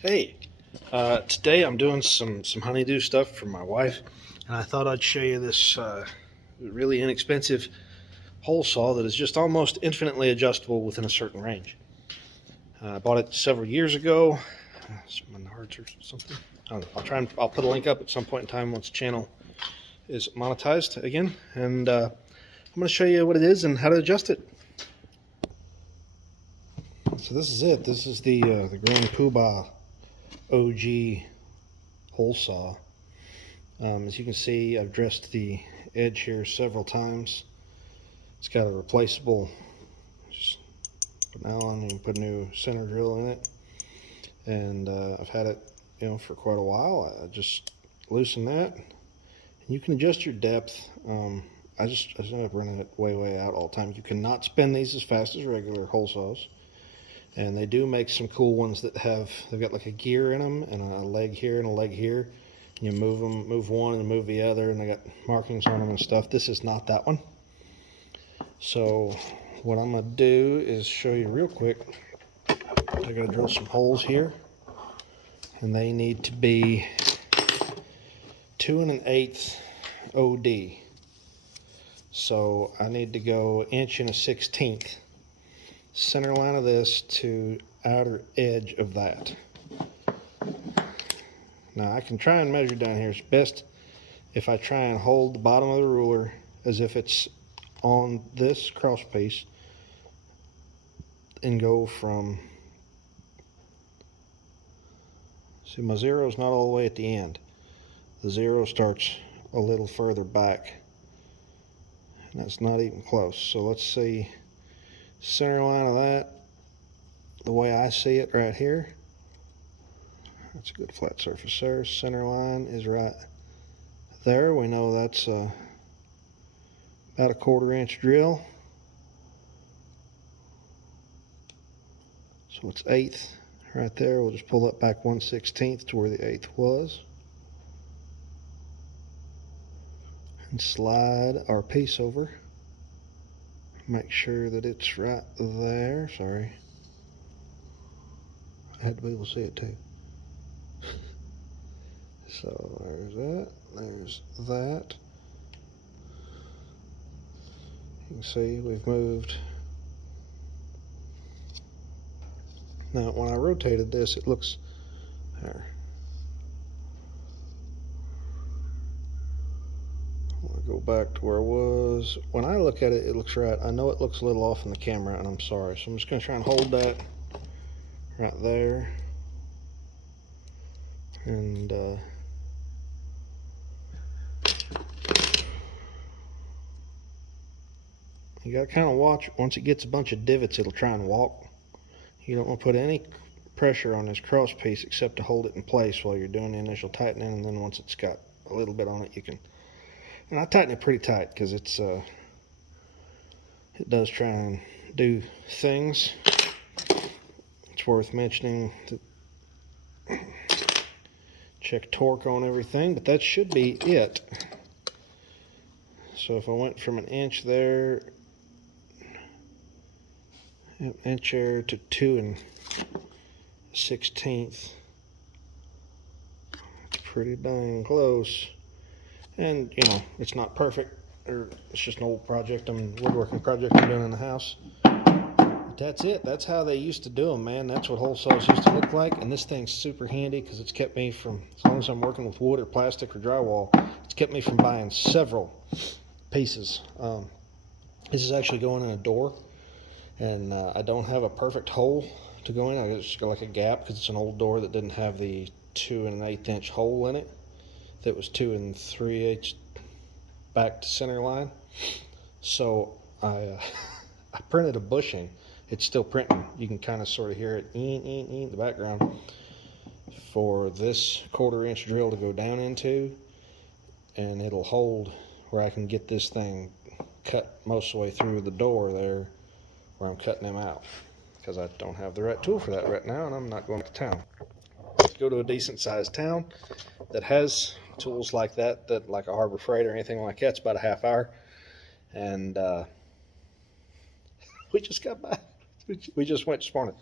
Hey, today I'm doing some honeydew stuff for my wife, and I thought I'd show you this really inexpensive hole saw that is just almost infinitely adjustable within a certain range. I bought it several years ago. It's Menards or something. I don't know. I'll put a link up at some point in time once the channel is monetized again, and I'm going to show you what it is and how to adjust it. So this is it. This is the Grand Poobah OG hole saw. As you can see, I've dressed the edge here several times. It's got a replaceable, just put an Allen and put a new center drill in it. And I've had it, for quite a while. I just loosen that. And you can adjust your depth. I just end up running it way out all the time. You cannot spin these as fast as regular hole saws. And they do make some cool ones that they've got like a gear in them and a leg here and a leg here. You move one and move the other, and they got markings on them and stuff. This is not that one. So what I'm gonna do is show you real quick. I gotta drill some holes here, and they need to be 2 1/8 OD. So I need to go 1 1/16 center line of this to outer edge of that. Now I can try and measure down here. It's best if I try and hold the bottom of the ruler as if it's on this cross piece and go from, see, my zero is not all the way at the end. The zero starts a little further back, and that's not even close. So let's see, center line of that, the way I see it right here. That's a good flat surface there. Center line is right there. We know that's about a 1/4 inch drill. So it's 1/8 right there. We'll just pull that back 1/16 to where the 1/8 was. And slide our piece over. Make sure that it's right there. Sorry. I had to be able to see it too. So there's that. There's that. You can see we've moved. Now when I rotated this, it looks there. I want to go back to where I was. When I look at it, it looks right. I know it looks a little off in the camera, and I'm sorry. So I'm just going to try and hold that right there. And you got to kind of watch. Once it gets a bunch of divots, it'll try and walk. You don't want to put any pressure on this cross piece except to hold it in place while you're doing the initial tightening, and then once it's got a little bit on it, you can. And I tighten it pretty tight because it does try and do things. It's worth mentioning to check torque on everything, but that should be it. So if I went from 1 inch there, 1 inch there to 2 1/16, it's pretty dang close. And it's not perfect, or it's just an old project. Woodworking project I'm doing in the house. But that's it. That's how they used to do them, man. That's what hole saws used to look like. And this thing's super handy because it's kept me from, as long as I'm working with wood or plastic or drywall, it's kept me from buying several pieces. This is actually going in a door, and I don't have a perfect hole to go in. I just got like a gap because it's an old door that didn't have the 2 1/8 inch hole in it. That was 2 3/8 back to center line. So I printed a bushing. It's still printing. You can kind of sort of hear it in the background for this 1/4 inch drill to go down into, and it'll hold where I can get this thing cut most of the way through the door there where I'm cutting them out, because I don't have the right tool for that right now, and I'm not going to town. Let's go to a decent sized town that has tools like that, like a Harbor Freight or anything like that. It's about a half hour, and we just got back. We just went this morning,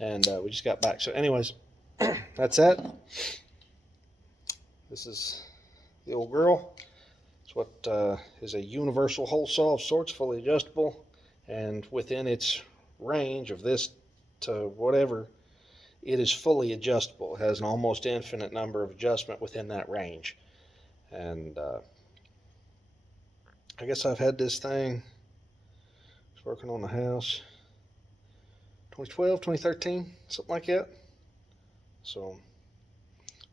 and we just got back. So anyways, that's it. This is the old girl. It's what is a universal hole saw of sorts, fully adjustable, and within its range of this to whatever, it is fully adjustable. It has an almost infinite number of adjustment within that range. And I guess I've had this thing, I was working on the house, 2012, 2013, something like that. So,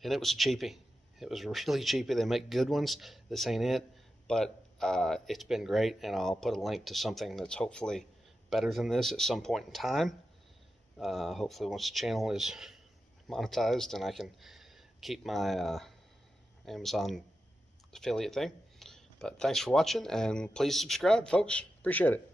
and it was a cheapie. It was really cheapie. They make good ones. This ain't it, but it's been great, and I'll put a link to something that's hopefully better than this at some point in time. Hopefully once the channel is monetized and I can keep my Amazon affiliate thing. But thanks for watching, and please subscribe, folks. Appreciate it.